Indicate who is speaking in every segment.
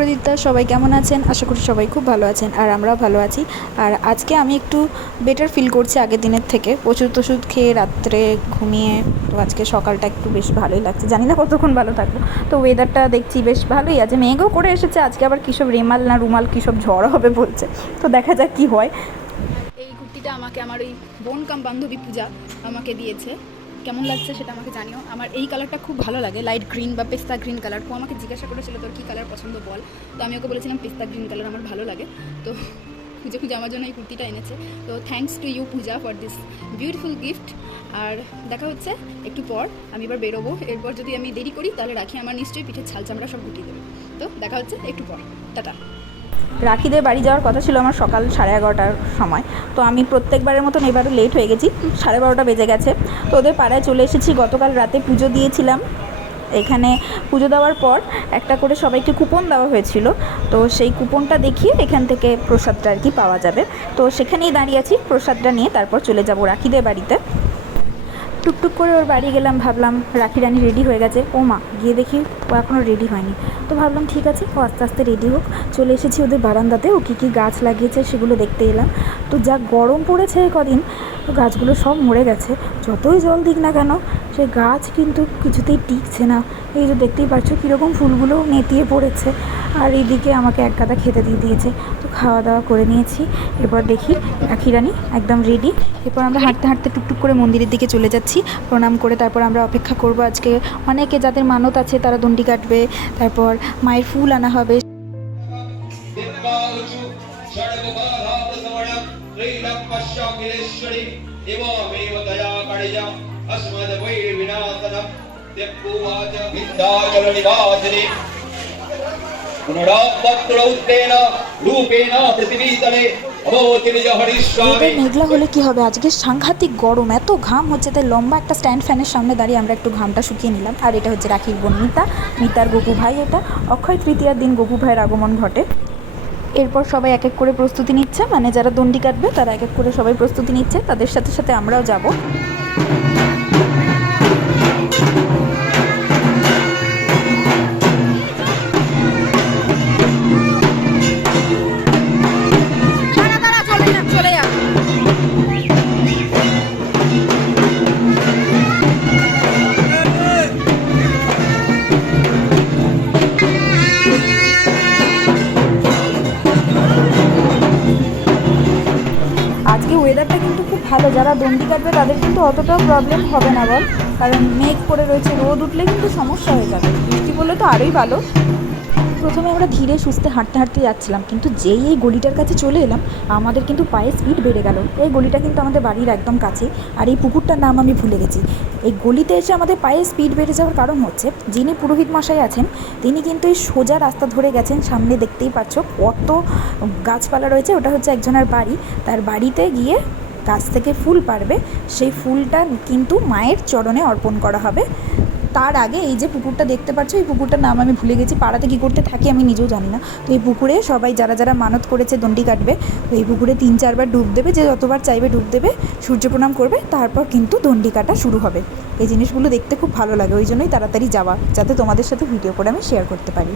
Speaker 1: সুপ্রদীপ্তা সবাই কেমন আছেন? আশা করি সবাই খুব ভালো আছেন আর আমরাও ভালো আছি। আর আজকে আমি একটু বেটার ফিল করছি আগের দিনের থেকে। প্রচুর টষুধ খেয়ে রাত্রে ঘুমিয়ে, তো আজকে সকালটা একটু বেশ ভালোই লাগছে। জানি না কতক্ষণ ভালো থাকব। তো ওয়েদারটা দেখছি বেশ ভালোই আছে। মেঘও করে এসেছে, আজকে আবার কী সব রেমাল না রুমাল কী সব ঝড় হবে বলছে। তো দেখা যাক কী হয়।
Speaker 2: এই কুর্তিটা আমাকে, আমার ওই বোন কাম বান্ধবী পূজা আমাকে দিয়েছে। কেমন লাগছে সেটা আমাকে জানিও। আমার এই কালারটা খুব ভালো লাগে লাইট গ্রিন বা পেস্তা গ্রিন কালার ও আমাকে জিজ্ঞাসা করেছিল, তোর কী কালার পছন্দ বল? তো আমি ওকে বলেছিলাম, পেস্তা গ্রিন কালার আমার ভালো লাগে। তো খুঁজে খুঁজে আমার জন্য এই কুর্তিটা এনেছে। তো thanks to you Puja for this beautiful gift আর দেখা হচ্ছে একটু পর, আমি এবার বেরোবো। এরপর যদি আমি দেরি করি, তাহলে রাখি। আমার নিশ্চয়ই পিঠের ছাল চামড়া সব গুটিয়ে দেবে। তো দেখা হচ্ছে একটু পর। টাটা।
Speaker 1: রাখিদের বাড়ি যাওয়ার কথা ছিল আমার সকাল সাড়ে এগারোটার সময়। তো আমি প্রত্যেকবারের মতন এবারও লেট হয়ে গেছি, সাড়ে বারোটা বেজে গেছে। তো ওদের পাড়ায় চলে এসেছি, গতকাল রাতে পুজো দিয়েছিলাম। এখানে পুজো দেওয়ার পর একটা করে সবাইকে কুপন দেওয়া হয়েছিল। তো সেই কুপনটা দেখিয়ে এখান থেকে প্রসাদটা আর কি পাওয়া যাবে। তো সেখানেই দাঁড়িয়ে আছি, প্রসাদটা নিয়ে তারপর চলে যাব রাখিদের বাড়িতে। টুকটুক করে ওর বাড়ি গেলাম, ভাবলাম রাখি রানি রেডি হয়ে গেছে। ও মা, গিয়ে দেখি ও এখনও রেডি হয়নি। তো ভাবলাম ঠিক আছে, ও আস্তে আস্তে রেডি হোক। চলে এসেছি ওদের বারান্দাতে, ও কী কী গাছ লাগিয়েছে সেগুলো দেখতে এলাম। তো যা গরম পড়েছে কদিন, তো গাছগুলো সব মরে গেছে। যতই জল দিক না কেন সে গাছ কিন্তু কিছুতেই টিকছে না। এই যে দেখতেই পাচ্ছ কীরকম ফুলগুলো নেতিয়ে পড়েছে। আর এদিকে আমাকে এক গাদা খেতে দিয়ে দিয়েছে। তো খাওয়া দাওয়া করে নিয়েছি। এরপর দেখি খিরানি একদম রেডি এরপর আমরা হাঁটতে হাঁটতে টুকটুক করে মন্দিরের দিকে চলে যাচ্ছি। প্রণাম করে তারপর আমরা অপেক্ষা করব আজকে। অনেকে যাদের মানত আছে তারা দণ্ডি কাটবে। তারপর মায়ের ফুল আনা হবে।
Speaker 3: এবং षड्मुखाधाप्रसवणं त्रीलपश्याखिलेश्वरी इमामेव तया कणिजा अस्मद्वैर्विनाशनं त्यक्पुवाच विद्याचलनिवासिनी पुनरापत्रौत्तेन रूपेण पृथिवीतले अभवतिर्जहरिष्यामि
Speaker 1: ওয়েদার মেঘলা হলে কি হবে আজকে সাংঘাতিক গরম এত ঘাম হচ্ছে তাই লম্বা একটা স্ট্যান্ড ফ্যানের সামনে দাঁড়িয়ে আমরা একটু ঘামটা শুকিয়ে নিলাম আর এটা হচ্ছে রাখির বোন মিতা মিতার গপু ভাই এটা অক্ষয় তৃতীয়ার দিন গপু ভাইয়ের আগমন ঘটে এরপর সবাই এক এক করে প্রস্তুতি নিচ্ছে মানে যারা দণ্ডি কাটবে তারা এক এক করে সবাই প্রস্তুতি নিচ্ছে তাদের সাথে সাথে আমরাও যাব
Speaker 2: চলে
Speaker 1: যারা দণ্ডি কাটবে তাদের কিন্তু অতটাও প্রবলেম হবে না বল। কারণ মেঘ পড়ে রয়েছে, রোদ উঠলে কিন্তু সমস্যা হয়ে যাবে। বৃষ্টি পড়লে তো আরোই ভালো। প্রথমে আমরা ধীরে সুস্থে হাঁটতে হাঁটতে যাচ্ছিলাম, কিন্তু যেই এই গলিটার কাছে চলে এলাম, আমাদের কিন্তু পায়ের স্পিড বেড়ে গেল। এই গলিটা কিন্তু আমাদের বাড়ির একদম কাছে, আর এই পুকুরটার নাম আমি ভুলে গেছি। এই গলিতে এসে আমাদের পায়ে স্পিড বেড়ে যাওয়ার কারণ হচ্ছে, যিনি পুরোহিত মশাই আছেন, তিনি কিন্তু এই সোজা রাস্তা ধরে গেছেন, সামনে দেখতেই পাচ্ছ কত গাছপালা রয়েছে, ওটা হচ্ছে একজনের বাড়ি। তার বাড়িতে গিয়ে গাছ থেকে ফুল পারবে, সেই ফুলটা কিন্তু মায়ের চরণে অর্পণ করা হবে। তার আগে এই যে পুকুরটা দেখতে পাচ্ছ, এই পুকুরটার নাম আমি ভুলে গেছি, পাড়াতে কী করতে থাকি আমি নিজেও জানি না। তো এই পুকুরে সবাই যারা যারা মানত করেছে দণ্ডি কাটবে, তো এই পুকুরে তিন চারবার ডুব দেবে, যে যতবার চাইবে ডুব দেবে, সূর্য প্রণাম করবে, তারপর কিন্তু দণ্ডি কাটা শুরু হবে। এই জিনিসগুলো দেখতে খুব ভালো লাগে, ওই জন্যই তাড়াতাড়ি যাওয়া, যাতে তোমাদের সাথে ভিডিও করে আমি শেয়ার করতে পারি।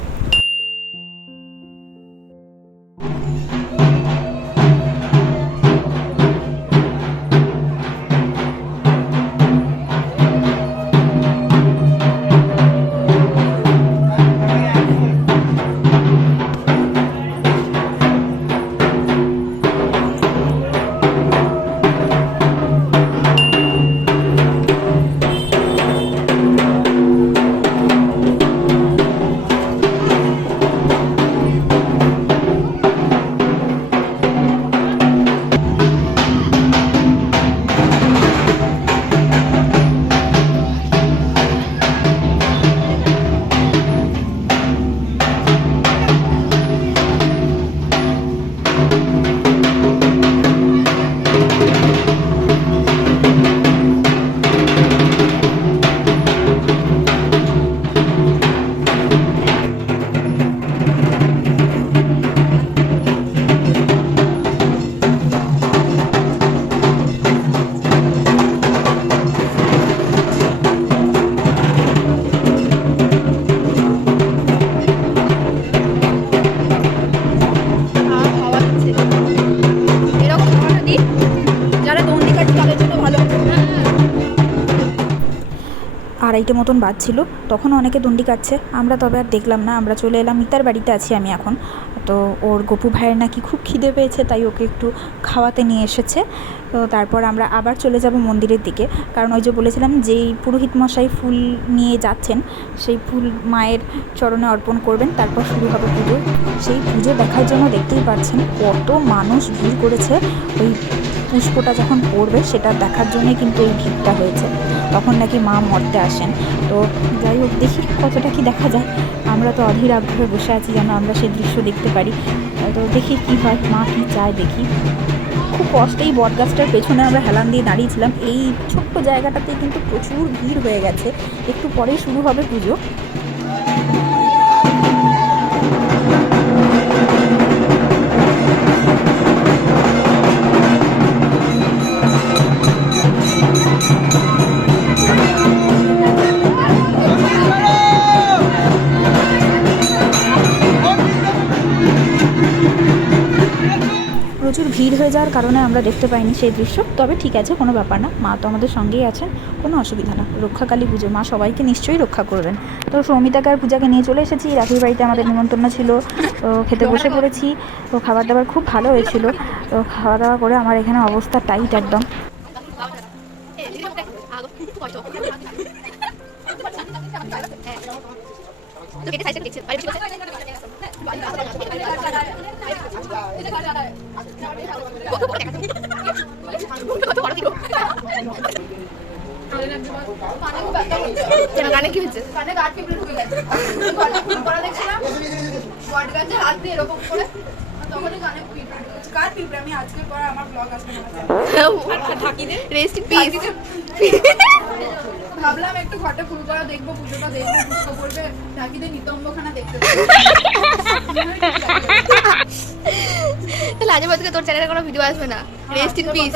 Speaker 1: আড়াইটে মতন বাজছিল তখন অনেকে দণ্ডি কাটছে। আমরা তবে আর দেখলাম না, আমরা চলে এলাম মিতার বাড়িতে আছি আমি এখন। তো ওর গপু ভাইয়ের নাকি খুব খিদে পেয়েছে, তাই ওকে একটু খাওয়াতে নিয়ে এসেছে। তো তারপর আমরা আবার চলে যাব মন্দিরের দিকে। কারণ ওই যে বলেছিলাম, যেই পুরোহিত মশাই ফুল নিয়ে যাচ্ছেন, সেই ফুল মায়ের চরণে অর্পণ করবেন, তারপর শুরু হবে পুজো। সেই পুজো দেখার জন্য দেখতেই পাচ্ছেন কত মানুষ ভিড় করেছে। ওই পুষ্পটা যখন পড়বে, সেটা দেখার জন্যই কিন্তু এই ভিড়টা হয়েছে। তখন নাকি মা মরতে আসেন। তো যাই হোক, দেখি কতটা কি দেখা যায়। আমরা তো অধীর আগ্রহে বসে আছি যেন আমরা সেই দৃশ্য দেখতে পারি। তো দেখি কী হয়, মা কী চায় দেখি। খুব কষ্টেই বটগাছটার পেছনে আমরা হেলান দিয়ে দাঁড়িয়েছিলাম। এই ছোট্ট জায়গাটাতে কিন্তু প্রচুর ভিড় হয়ে গেছে। একটু পরেই শুরু হবে পুজো। প্রচুর ভিড় হয়ে যাওয়ার কারণে আমরা দেখতে পাইনি সেই দৃশ্য। তবে ঠিক আছে, কোনো ব্যাপার না। মা তো আমাদের সঙ্গেই আছেন, কোনো অসুবিধা না। রক্ষাকালী পুজো, মা সবাইকে নিশ্চয়ই রক্ষা করবেন। তো সৌমিতাকে আর পূজাকে নিয়ে চলে এসেছি। রাখির বাড়িতে আমাদের নিমন্ত্রণ ছিল। খেতে বসে পড়েছি। তো খাবার দাবার খুব ভালো হয়েছিল। তো খাওয়া দাওয়া করে আমার এখানে অবস্থা টাইট একদম।
Speaker 4: কেটে সাইজটা দেখছেন। কেন গানে কি হচ্ছে
Speaker 2: কানে গাছ পিঁপড়ে ঢুকে গেছে ঘরটা খুব করা দেখছিলাম বট গাছে হাত দিয়ে এরকম করে তখনই কানে পিঁপড়ে ঢুকেছে কার পিঁপড়ে আমি আজকে পরে আমার ব্লগ
Speaker 4: রেস্ট পিস
Speaker 2: ভাবলাম একটু ঘরটা ফুল করা দেখব পুজোটা দেখব পুজো করবে ঢাকিদের নিতম্বখানা দেখতে
Speaker 4: আজ থেকে তোর চ্যানেলে কোনো ভিডিও আসবে না।
Speaker 2: Rest in peace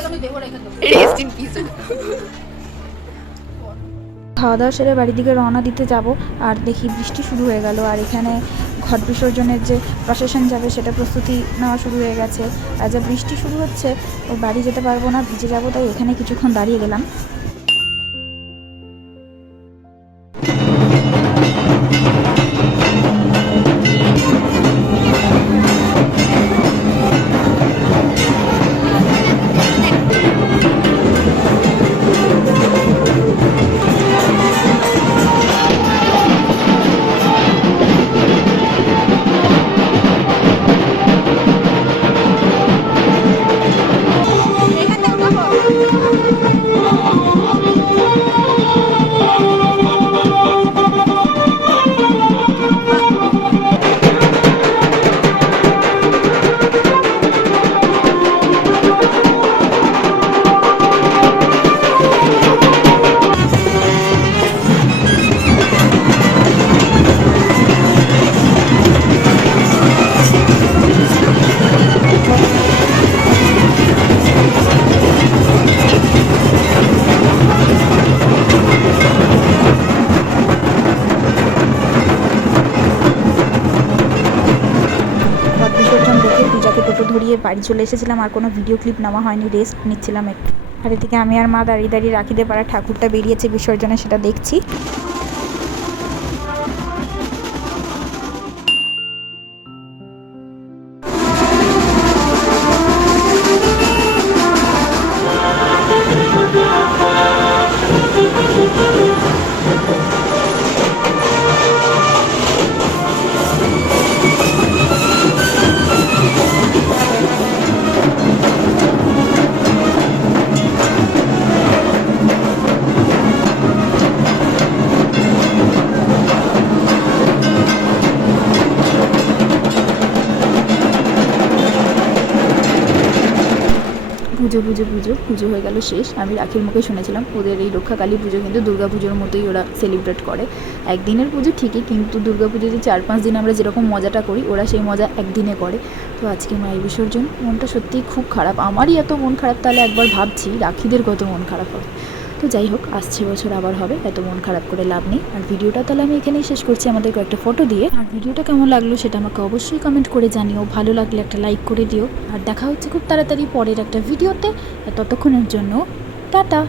Speaker 4: rest in peace
Speaker 1: খাওয়া দাওয়া সেরে বাড়ির দিকে রওনা দিতে যাব আর দেখি বৃষ্টি শুরু হয়ে গেল আর এখানে ঘট বিসর্জনের যে প্রসেশন যাবে সেটা প্রস্তুতি নেওয়া শুরু হয়ে গেছে। আর যা বৃষ্টি শুরু হচ্ছে ও বাড়ি যেতে পারব না ভিজে যাব তাই এখানে কিছুক্ষণ দাঁড়িয়ে গেলাম। বাড়ি চলে এসেছিলাম আর কোনো ভিডিও ক্লিপ নেওয়া হয়নি রেস্ট নিচ্ছিলাম একটু। আর এদিকে আমি আর মা দাঁড়িয়ে দাঁড়িয়ে রাখিতে পারা ঠাকুরটা বেরিয়েছে, বিসর্জনে সেটা দেখছি। পুজো পুজো পুজো পুজো হয়ে গেল শেষ। আমি রাখির মুখে শুনেছিলাম, ওদের এই রক্ষাকালী পুজো কিন্তু দুর্গা পুজোর মতোই ওরা সেলিব্রেট করে। একদিনের পুজো ঠিকই, কিন্তু দুর্গা পুজো যে চার পাঁচ দিন আমরা যেরকম মজাটা করি, ওরা সেই মজা একদিনে করে। তো আজকে মায়ের বিসর্জন, মনটা সত্যিই খুব খারাপ। আমারই এত মন খারাপ, তাহলে একবার ভাবছি রাখিদের কত মন খারাপ হবে। তো যাই হোক, আসছে বছর, আবার হবে, এত মন খারাপ করে লাভ নেই। আর ভিডিওটা তাহলে আমি এখানেই শেষ করছি, আমাদের কয়েকটা ফটো দিয়ে। আর ভিডিওটা কেমন লাগল সেটা আমাকে অবশ্যই কমেন্ট করে জানিও, ভালো লাগলে একটা লাইক করে দিও। আর দেখা হচ্ছে খুব তাড়াতাড়ি পরের একটা ভিডিওতে ততক্ষণের জন্য, টাটা!